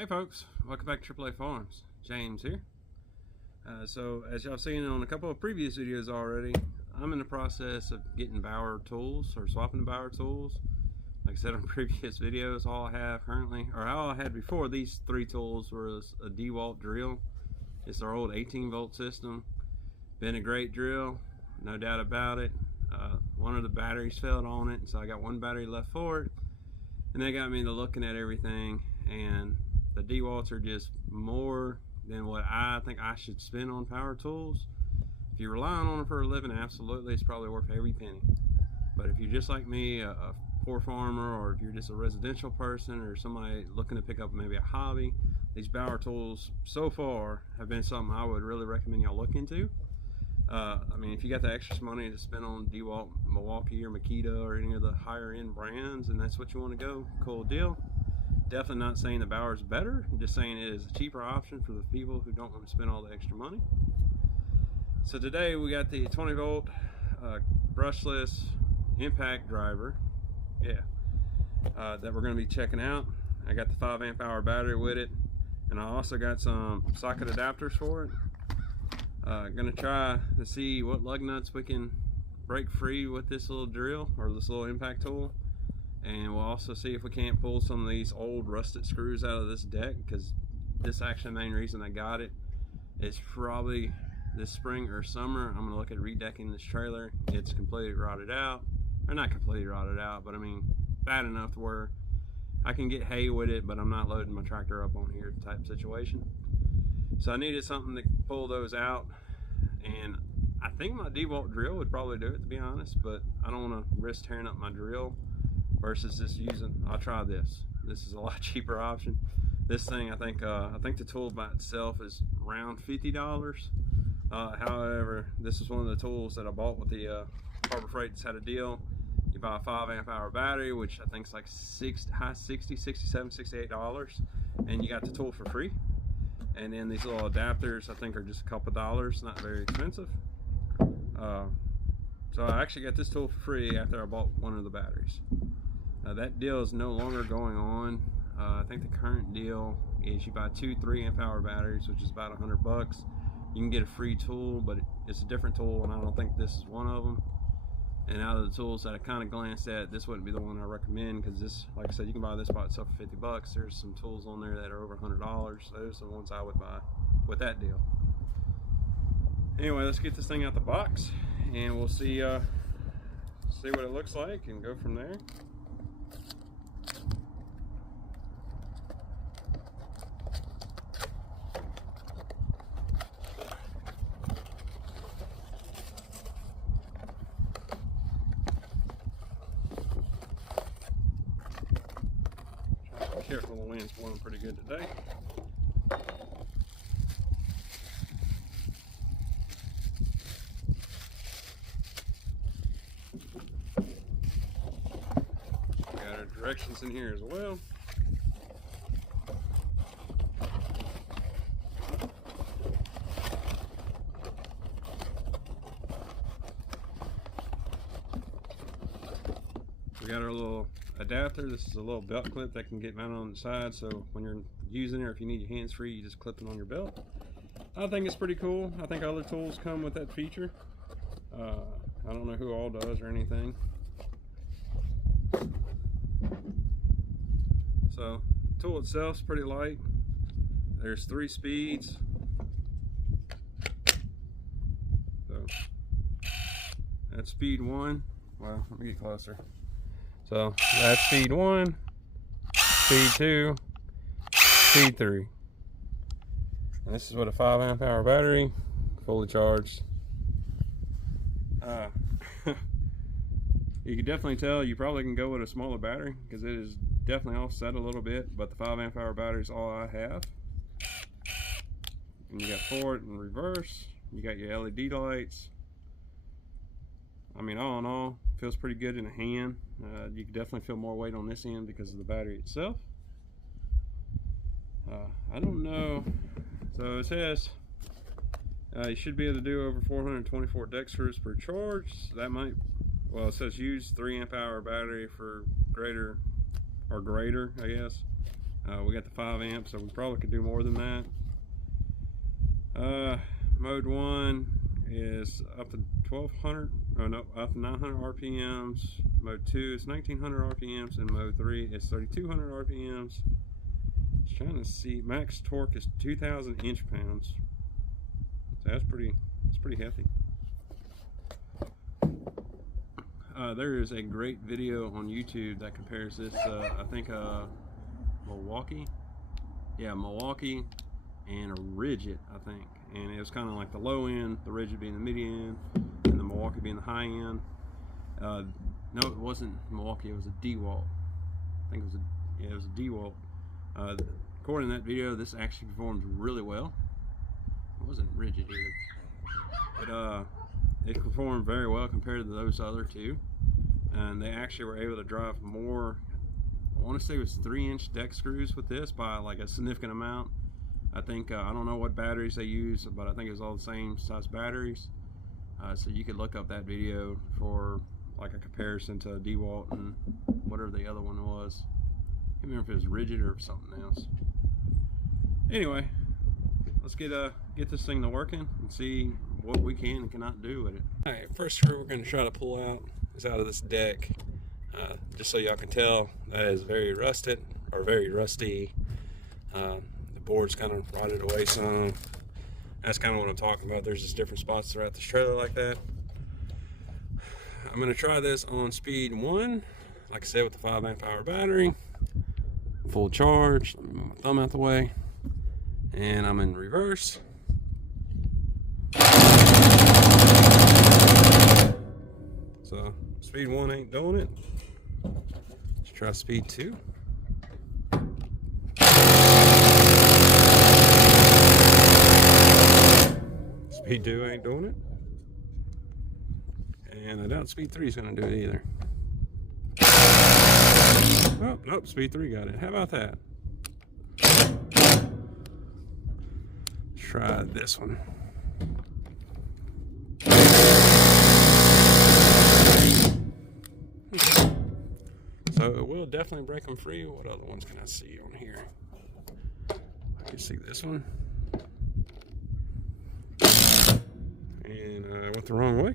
Hey folks, welcome back to AAA Farms. James here. So as y'all seen on a couple of previous videos already, I'm in the process of getting Bauer tools, or swapping the Bauer tools. Like I said on previous videos, all I have currently, or all I had before these three tools, was a DeWalt drill. It's our old 18-volt system. Been a great drill, no doubt about it. One of the batteries failed on it, so I got one battery left for it. And that got me to looking at everything, and the DeWalts are just more than what I think I should spend on power tools. If you're relying on them for a living, absolutely, it's probably worth every penny. But if you're just like me, a poor farmer, or if you're just a residential person or somebody looking to pick up maybe a hobby, these Bauer tools so far have been something I would really recommend y'all look into. I mean, if you got the extra money to spend on DeWalt, Milwaukee, or Makita, or any of the higher end brands, and that's what you want to go, cool deal. Definitely not saying the Bauer's better, I'm just saying it is a cheaper option for the people who don't want to spend all the extra money. So today we got the 20-volt brushless impact driver, that we're going to be checking out. I got the 5 amp hour battery with it, and I also got some socket adapters for it. Gonna try to see what lug nuts we can break free with this little drill, or this little impact tool. And we'll also see if we can't pull some of these old rusted screws out of this deck, because this actually the main reason I got it is probably this spring or summer I'm gonna look at redecking this trailer. It's completely rotted out, or not completely rotted out, but I mean bad enough to where I can get hay with it, but I'm not loading my tractor up on here type situation. So I needed something to pull those out, and I think my DeWalt drill would probably do it, to be honest, but I don't want to risk tearing up my drill versus just using, I'll try this. This is a lot cheaper option. This thing, I think the tool by itself is around $50. However, this is one of the tools that I bought with the Harbor Freight. It's had a deal. You buy a 5 amp hour battery, which I think is like high 60, 67, $68, and you got the tool for free. And then these little adapters, I think, are just a couple dollars, not very expensive. So I actually got this tool for free after I bought one of the batteries. That deal is no longer going on. I think the current deal is you buy 2 3 amp hour batteries, which is about $100. You can get a free tool, but it's a different tool, and I don't think this is one of them. And out of the tools that I kind of glanced at, this wouldn't be the one I recommend, because this, like I said, you can buy this by itself for $50. There's some tools on there that are over $100. Those are the ones I would buy with that deal. Anyway, let's get this thing out the box, and we'll see what it looks like and go from there. Careful, the wind's blowing pretty good today. We got our directions in here as well. We got our little adapter. This is a little belt clip that can get mounted on the side, so when you're using it, or if you need your hands free, you just clip it on your belt. I think it's pretty cool. I think other tools come with that feature. I don't know who all does or anything. So the tool itself is pretty light. There's 3 speeds. So that's speed 1. Well, let me get closer. So that's speed 1, speed 2, speed 3. And this is with a 5 amp hour battery, fully charged. You can definitely tell you probably can go with a smaller battery, because it is definitely offset a little bit, but the 5 amp hour battery is all I have. And you got forward and reverse, you got your LED lights. I mean, all in all, feels pretty good in the hand. You can definitely feel more weight on this end because of the battery itself. I don't know. So it says you should be able to do over 424 dextrose per charge. That might, well, it says use 3 amp hour battery for greater, I guess. We got the 5 amps, so we probably could do more than that. Mode 1 is up to 1200, oh no, up to 900 RPMs. Mode 2 is 1900 RPMs, and mode 3 is 3200 RPMs. Just trying to see, max torque is 2000 inch-pounds. So that's pretty hefty. There is a great video on YouTube that compares this, I think Milwaukee, yeah, Milwaukee and a Ridget, I think, and it was kind of like the low end, the Ridget being the medium, and the Milwaukee being the high end. No, it wasn't Milwaukee, it was a DeWalt. I think it was a DeWalt. According to that video, this actually performed really well. It wasn't Ridget either, but it performed very well compared to those other two, and they actually were able to drive more. I want to say it was 3-inch deck screws with this by like a significant amount. I think I don't know what batteries they use, but I think it was all the same size batteries. So you could look up that video for like a comparison to a DeWalt and whatever the other one was. I can't remember if it was Ridget or something else. Anyway, let's get this thing to working and see what we can and cannot do with it. All right, first screw we're going to try to pull out is out of this deck. Just so y'all can tell, that is very rusted, or very rusty. The board's kind of rotted away some. That's kind of what I'm talking about. There's just different spots throughout this trailer like that. I'm going to try this on speed 1, like I said, with the 5 amp hour battery, full charge. Let me move my thumb out the way, and I'm in reverse. So speed 1 ain't doing it. Let's try speed 2. Speed 2 ain't doing it. And I doubt speed 3 is going to do it either. Oh, nope, speed 3 got it. How about that? Let's try this one. So it will definitely break them free. What other ones can I see on here? I can see this one. And I went the wrong way.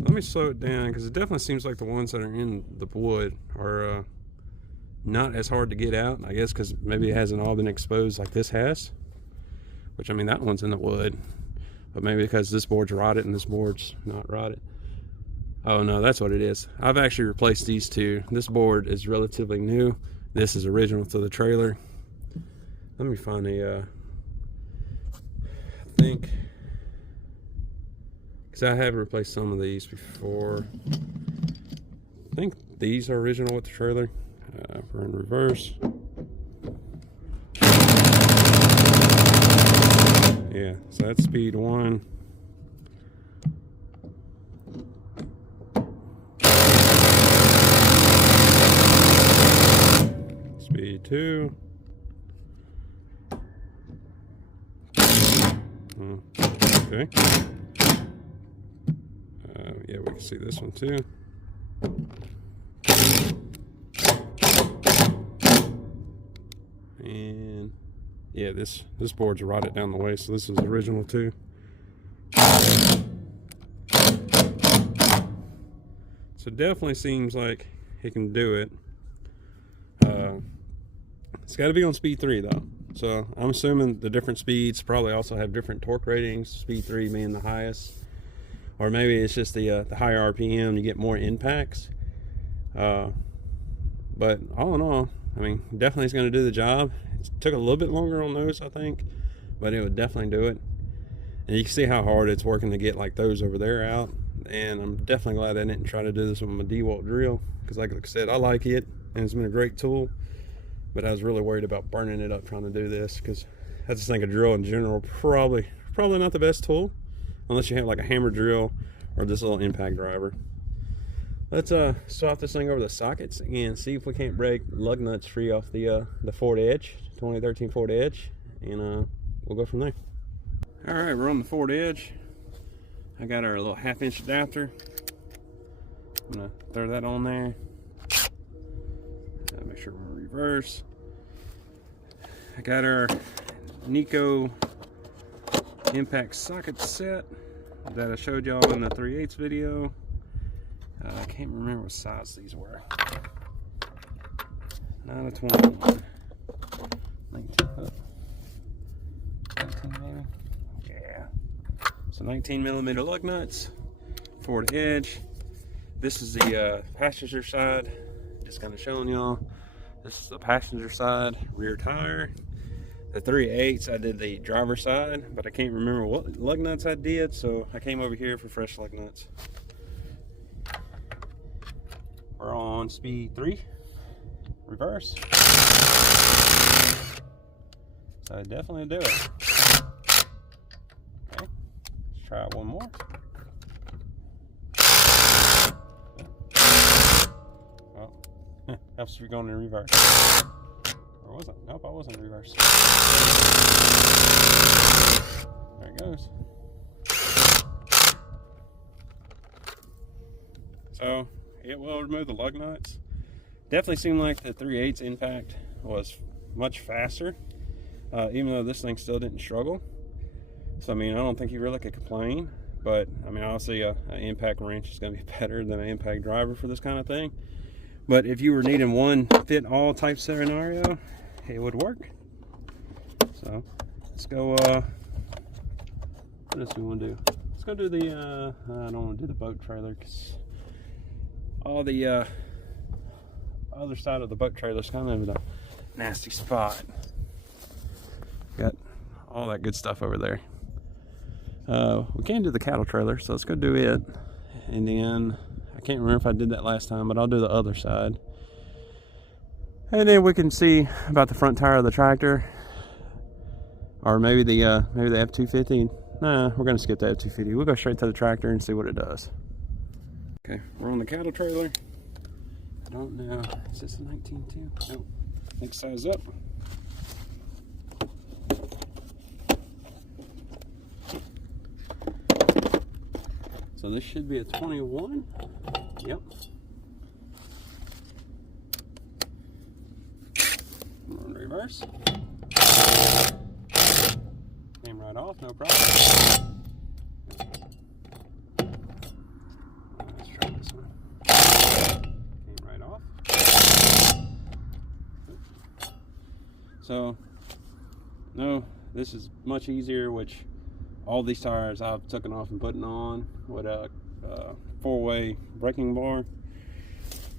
Let me slow it down, because it definitely seems like the ones that are in the wood are not as hard to get out. I guess because maybe it hasn't all been exposed like this has. Which, I mean, that one's in the wood. But maybe because this board's rotted and this board's not rotted. Oh no, that's what it is. I've actually replaced these two. This board is relatively new. This is original to the trailer. Let me find a, I think, because I have replaced some of these before. I think these are original with the trailer. We're in reverse. Yeah, so that's speed 1. Speed 2. Okay. Yeah, we can see this one too. And yeah, this board's rotted down the way, so this is original too. So definitely seems like he can do it. It's got to be on speed 3 though. So I'm assuming the different speeds probably also have different torque ratings. Speed 3 being the highest, or maybe it's just the higher RPM, you get more impacts. But all in all, I mean, definitely is going to do the job. It took a little bit longer on those, I think, but it would definitely do it. And you can see how hard it's working to get like those over there out. And I'm definitely glad I didn't try to do this with my DeWalt drill, because like I said, I like it and it's been a great tool. But I was really worried about burning it up trying to do this, because I just think a drill in general probably not the best tool unless you have like a hammer drill or this little impact driver. Let's swap this thing over the sockets and see if we can't break lug nuts free off the Ford Edge, 2013 Ford Edge, and we'll go from there. All right, we're on the Ford Edge. I got our little 1/2 inch adapter. I'm gonna throw that on there. Make sure we're reverse. I got our Nico impact socket set that I showed y'all in the 3/8 video. I can't remember what size these were. Not a 21. 19, 19 maybe? Yeah. So 19mm lug nuts, forward edge. This is the passenger side. Just kind of showing y'all. This is the passenger side rear tire. The 3/8 I did the driver side, but I can't remember what lug nuts I did, so I came over here for fresh lug nuts. We're on speed 3, reverse. So definitely do it. Okay, let's try it one more. Well, helps if you're going in reverse. Or was I? Nope, I wasn't in reverse. There it goes. So it will remove the lug nuts. Definitely seemed like the 3/8 impact was much faster, even though this thing still didn't struggle. So I mean, I don't think you really could complain. But I mean, obviously, an impact wrench is going to be better than an impact driver for this kind of thing. But if you were needing one fit all type scenario, it would work. So let's go. What else do we want to do? Let's go do the. I don't want to do the boat trailer because all the other side of the boat trailer is kind of in a nasty spot. Got all that good stuff over there. We can do the cattle trailer, so let's go do it. And then I can't remember if I did that last time, but I'll do the other side. And then we can see about the front tire of the tractor, or maybe the F250. Nah, we're gonna skip the F250. We'll go straight to the tractor and see what it does. Okay, we're on the cattle trailer. I don't know. Is this a 19.2? Nope. Next size up. So this should be a 21. Yep. We're in reverse. Came right off, no problem. Let's try this one. Came right off. So, no, this is much easier, which all these tires I've taken off and putting on with a 4-way braking bar,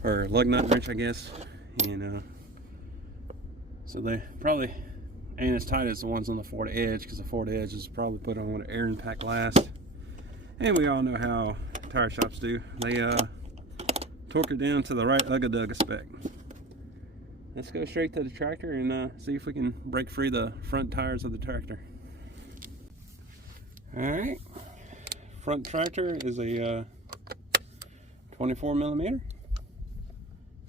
or lug nut wrench, I guess. And so they probably ain't as tight as the ones on the forward edge, because the forward edge is probably put on with an air impact last. And we all know how tire shops do. They torque it down to the right ugga-dugga spec. Let's go straight to the tractor and see if we can break free the front tires of the tractor. Alright, front tractor is a 24mm,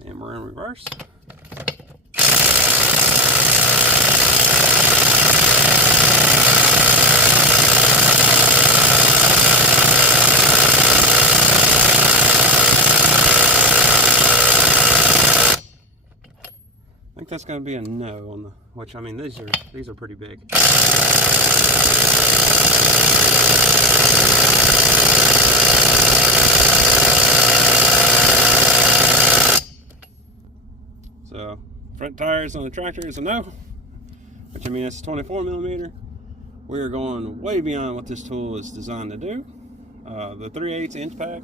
and we're in reverse. I think that's going to be a no on the, which I mean these are pretty big. So front tires on the tractor is a no, which I mean it's 24mm. We are going way beyond what this tool is designed to do. The 3/8 impact,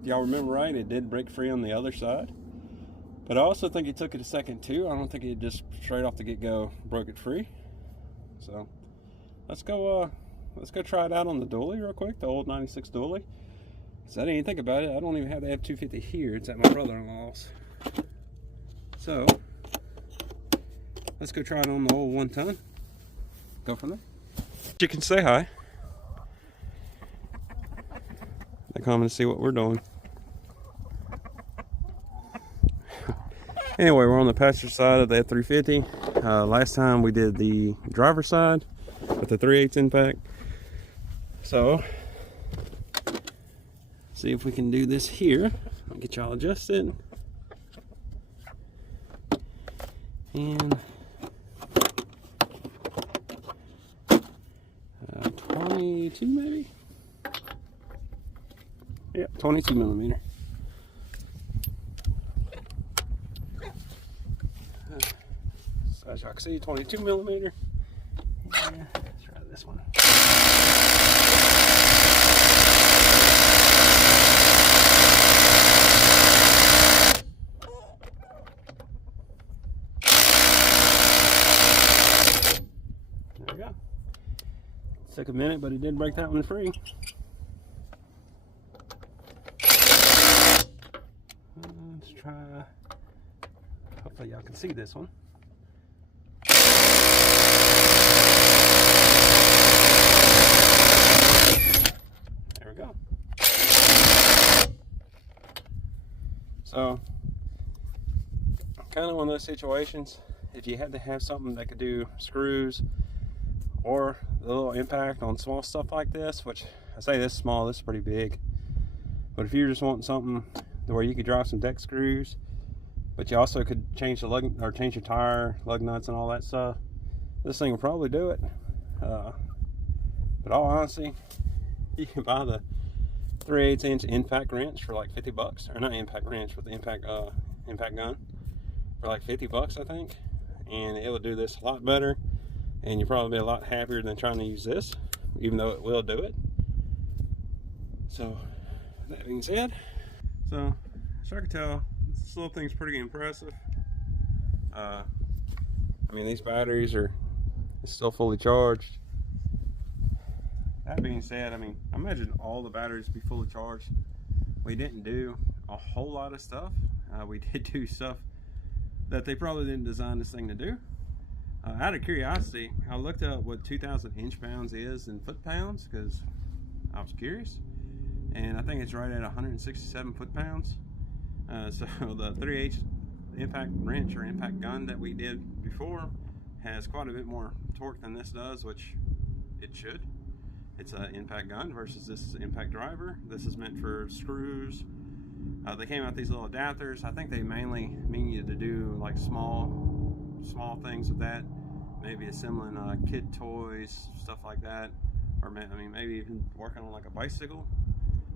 if y'all remember right, it did break free on the other side. But I also think it took it a second too. I don't think it just straight off the get-go broke it free. So let's go try it out on the dually real quick, the old 96 dually. So I didn't even think about it. I don't even have the F250 here. It's at my brother-in-law's. So let's go try it on the old 1-ton. Go from there. You can say hi. They come and see what we're doing. Anyway, we're on the passenger side of the F350. Last time we did the driver side with the 3/8 impact. So, see if we can do this here. I'll get y'all adjusted. And 22 maybe? Yep, 22 millimeter. So as y'all can see, 22 millimeter. Yeah, let's try this one. There we go. Took a minute, but he did break that one free. Let's try, hopefully y'all can see this one. There we go. So, kind of one of those situations, if you had to have something that could do screws or the little impact on small stuff like this, which I say this is small, this is pretty big, but if you're just wanting something where you could drive some deck screws, but you also could change the lug, or change your tire, lug nuts and all that stuff, this thing will probably do it. But all honesty, you can buy the 3/8 inch impact wrench for like 50 bucks, or not impact wrench, with the impact gun for like 50 bucks I think, and it will do this a lot better, and you'll probably be a lot happier than trying to use this, even though it will do it. So that being said, so I can tell this little thing's pretty impressive. I mean, these batteries are still fully charged. That being said, I mean, I imagine all the batteries would be fully charged. We didn't do a whole lot of stuff. We did do stuff that they probably didn't design this thing to do. Out of curiosity, I looked up what 2,000 inch-pounds is in foot-pounds because I was curious, and I think it's right at 167 foot-pounds. So the 3/8 impact wrench or impact gun that we did before has quite a bit more torque than this does, which it should. It's an impact gun versus this is impact driver. This is meant for screws. They came out these little adapters. I think they mainly mean you to do like small things with that, maybe assembling kid toys, stuff like that, or I mean maybe even working on like a bicycle,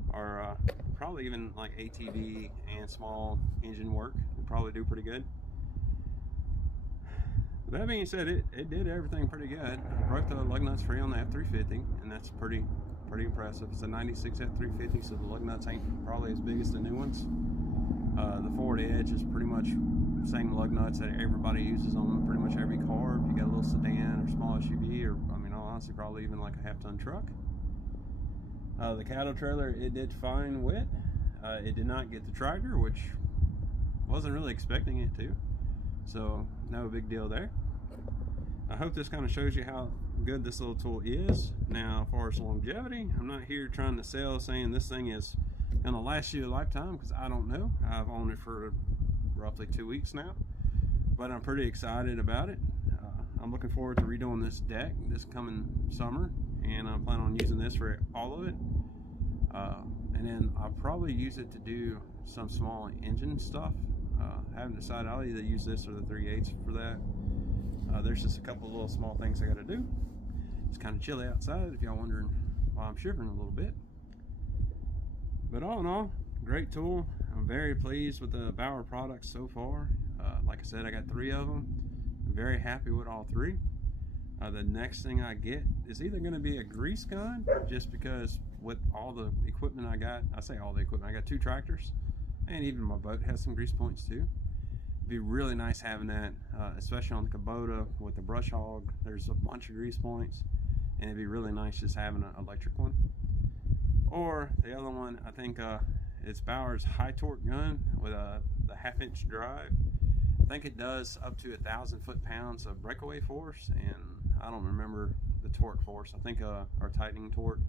or probably even like ATV and small engine work would probably do pretty good. But that being said, it did everything pretty good. I broke the lug nuts free on the F350, and that's pretty impressive. It's a 96 F350, so the lug nuts ain't probably as big as the new ones. The forward edge is pretty much the same lug nuts that everybody uses on pretty much every car. If you got a little sedan or small SUV, or I mean, honestly, probably even like a half-ton truck. The cattle trailer, it did fine with. It did not get the tractor, which wasn't really expecting it to. So no big deal there. I hope this kind of shows you how good this little tool is. Now, as far as longevity, I'm not here trying to sell saying this thing is gonna last you a lifetime, because I don't know. I've owned it for roughly 2 weeks now, but I'm pretty excited about it. I'm looking forward to redoing this deck this coming summer, and I'm planning on using this for all of it. And then I'll probably use it to do some small engine stuff. I haven't decided. I'll either use this or the 3/8 for that. There's just a couple of little small things I got to do. It's kind of chilly outside, if y'all wondering why I'm shivering a little bit. But all in all, great tool. I'm very pleased with the Bauer products so far. Like I said, I got 3 of them. I'm very happy with all 3. The next thing I get is either going to be a grease gun, just because with all the equipment I got, I say all the equipment, I got 2 tractors, and even my boat has some grease points too. It'd be really nice having that, especially on the Kubota with the brush hog. There's a bunch of grease points, and it'd be really nice just having an electric one. Or the other one, I think it's Bauer's high torque gun with the 1/2-inch drive. I think it does up to 1,000 foot-pounds of breakaway force, and I don't remember the torque force. I think our tightening torque,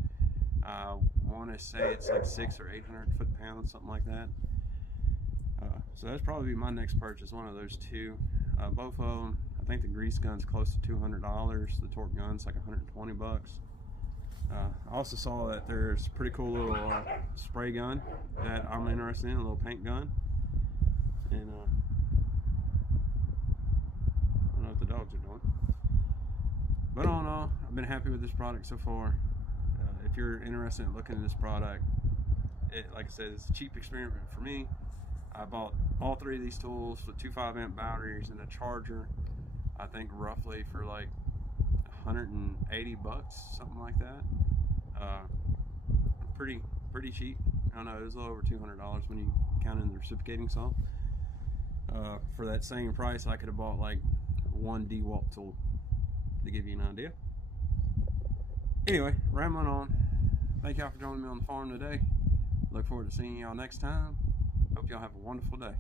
I want to say it's like 600 or 800 foot-pounds, something like that. So that's probably my next purchase, one of those 2. Both of them, I think the grease gun's close to $200. The torque gun's like 120 bucks. I also saw that there's a pretty cool little spray gun that I'm interested in, a little paint gun. And I don't know what the dogs are doing. But all in all, I've been happy with this product so far. If you're interested in looking at this product, like I said, it's a cheap experiment for me. I bought all 3 of these tools with 2 5-amp batteries and a charger, I think roughly for like 180 bucks, something like that. Pretty cheap. I don't know, it was a little over $200 when you count in the reciprocating saw. For that same price, I could have bought like 1 DeWalt tool, to give you an idea. Anyway, rambling on. Thank y'all for joining me on the farm today. Look forward to seeing y'all next time. Hope y'all have a wonderful day.